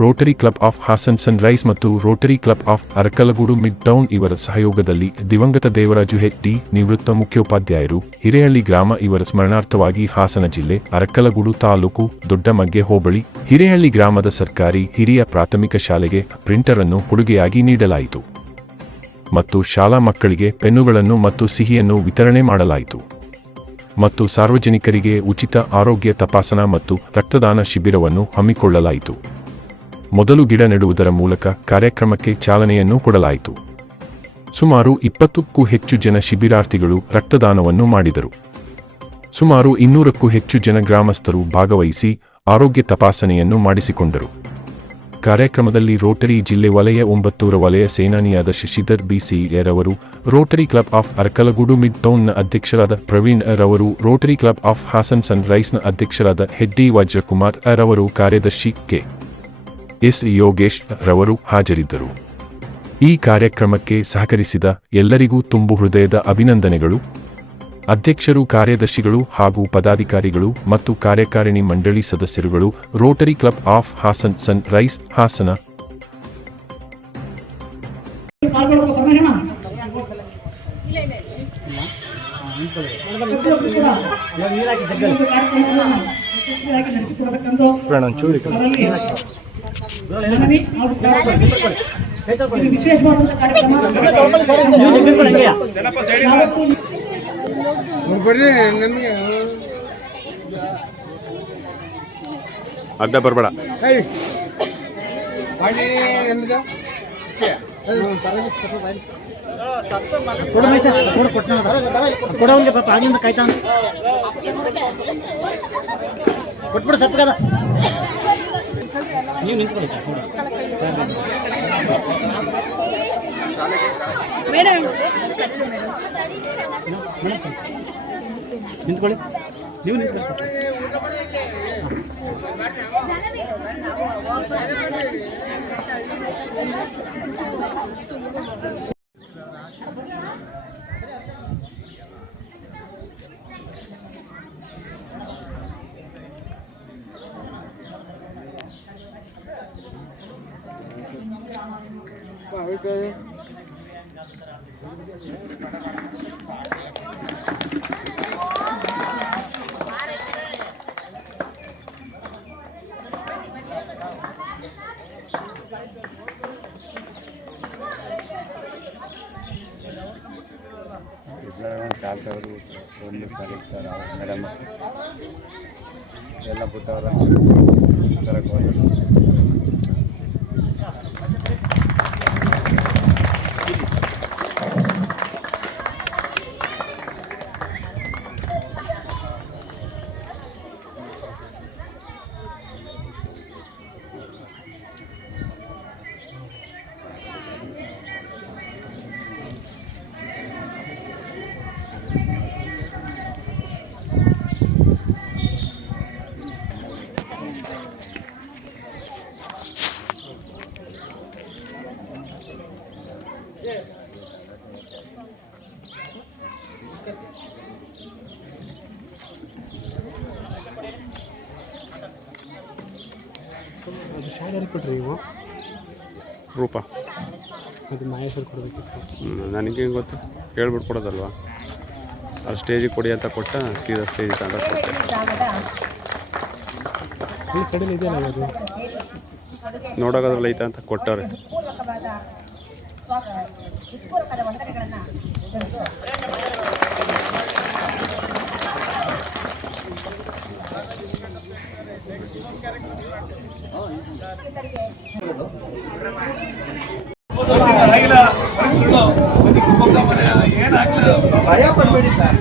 Rotary Club of Hassan Sunrise ಮತ್ತು Rotary Club of Arakalagudu Mid Town ಇವರ ಸಹಯೋಗದಲ್ಲಿ ದಿವಂಗತ ದೇವರಾಜು ಹೆಟ್ಟಿ ನಿವೃತ್ತ ಮುಖ್ಯೋಪಾಧ್ಯಾಯರು, ಹಿರೇಹಳ್ಳಿ ಗ್ರಾಮ ಇವರ ಸ್ಮರಣಾರ್ಥವಾಗಿ ಹಾಸನ ಜಿಲ್ಲೆ, ಅರಕಲಗೂಡು ತಾಲೂಕು, ದೊಡ್ಡಮಗ್ಗೆ ಹೋಬಳಿ, ಹಿರೇಹಳ್ಳಿ ಗ್ರಾಮದ ಸರ್ಕಾರಿ ಹಿರಿಯ ಪ್ರಾಥಮಿಕ ಶಾಲೆಗೆ ಪ್ರಿಂಟರ್ ಅನ್ನು ಕೊಡುಗೆಯಾಗಿ ನೀಡಲಾಯಿತು. ಮತ್ತು ಶಾಲಾ ಮಕ್ಕಳಿಗೆ ಪೆನ್ನುಗಳನ್ನು ಮತ್ತು ಸಿಹಿಯನ್ನು ವಿತರಣೆ ಮಾಡಲಾಯಿತು. ಮತ್ತು ಸಾರ್ವಜನಿಕರಿಗೆ ಉಚಿತ ಆರೋಗ್ಯ ತಪಾಸಣಾ ಮತ್ತು ರಕ್ತದಾನ ಶಿಬಿರವನ್ನು ಹಮ್ಮಿಕೊಳ್ಳಲಾಯಿತು. ಮೊದಲು ಗಿಡ ನೆಡುವುದರ ಮೂಲಕ ಕಾರ್ಯಕ್ರಮಕ್ಕೆ ಚಾಲನೆಯನ್ನು ಕೊಡಲಾಯಿತು. ಸುಮಾರು ಇಪ್ಪತ್ತಕ್ಕೂ ಹೆಚ್ಚು ಜನ ಶಿಬಿರಾರ್ಥಿಗಳು ರಕ್ತದಾನವನ್ನು ಮಾಡಿದರು. ಸುಮಾರು ಇನ್ನೂರಕ್ಕೂ ಹೆಚ್ಚು ಜನ ಗ್ರಾಮಸ್ಥರು ಭಾಗವಹಿಸಿ ಆರೋಗ್ಯ ತಪಾಸಣೆಯನ್ನು ಮಾಡಿಸಿಕೊಂಡರು. ಕಾರ್ಯಕ್ರಮದಲ್ಲಿ ರೋಟರಿ ಜಿಲ್ಲೆ ವಲಯ ಒಂಬತ್ತೂರ ವಲಯ ಸೇನಾನಿಯಾದ Shashidhar B C Rotary Club of Arakalagudu Mid ಟೌನ್ನ ಅಧ್ಯಕ್ಷರಾದ ಪ್ರವೀಣ್ ರವರು ರೋಟರಿ ಕ್ಲಬ್ ಆಫ್ ಹಾಸನ್ ಸನ್ ರೈಸ್ನ ಅಧ್ಯಕ್ಷರಾದ ಹೆಡ್ಡಿ ವಜ್ರಕುಮಾರ್ ರವರು ಕಾರ್ಯದರ್ಶಿ ಕೆ. ಎಸ್ ಯೋಗೇಶ್ ರವರು ಹಾಜರಿದ್ದರು. ಈ ಕಾರ್ಯಕ್ರಮಕ್ಕೆ ಸಹಕರಿಸಿದ ಎಲ್ಲರಿಗೂ ತುಂಬು ಹೃದಯದ ಅಭಿನಂದನೆಗಳು. ಅಧ್ಯಕ್ಷರು, ಕಾರ್ಯದರ್ಶಿಗಳು ಹಾಗೂ ಪದಾಧಿಕಾರಿಗಳು ಮತ್ತು ಕಾರ್ಯಕಾರಿಣಿ ಮಂಡಳಿ ಸದಸ್ಯರುಗಳು Rotary Club of Hassan Sunrise Hassan ಅಡ್ಡ ಬರಬೇಡ. ಕೊಡವಲ್ಲಿ ಪಾಪ ಆಗಿಂದ ಕಾಯ್ತಾನೆ ಕೊಟ್ಬಿಡು ಸಪ್ಪ ಕದ ನೀವು ನಿಂತ್ಕೊಳ್ಳಿ ನಿಂತ್ಕೊಳ್ಳಿ. ನೀವು ನಿಂತ್ಕೊಳ್ಳಿ ಒಂದು ಕರೀತಾರೆ ಮೇಡಮ್ ಎಲ್ಲ ಬಿಟ್ಟವ್ರ ಶಾಲೆಯಲ್ಲಿ ಕೊಟ್ರಿ ನೀವು ರೂಪ. ಅದು ಮಹೇಶ್ವರ್ ಕೊಡಬೇಕಿತ್ತು ನನಗೆ ಗೊತ್ತು? ಹೇಳ್ಬಿಟ್ಟು ಕೊಡೋದಲ್ವಾ? ಅಲ್ಲಿ ಸ್ಟೇಜಿಗೆ ಕೊಡಿ ಅಂತ ಕೊಟ್ಟ ಸೀದಾ ಸ್ಟೇಜಿಗೆ ತಂದ ಕೊಟ್ಟೆ. ಈ ಸೈಡಲ್ಲಿ ಇದೆಯಲ್ಲ ಅದು? ನೋಡೋಕಾದ್ರಲ್ಲಿ ಐತೆ ಅಂತ ಕೊಟ್ಟವ್ರೆ. ಆಗಿಲ್ಲ ಪರೀಕ್ಷೆಗಳು ಏನಾಗಲಿಲ್ಲ ಭಯ ಪಡಬೇಡಿ ಸರ್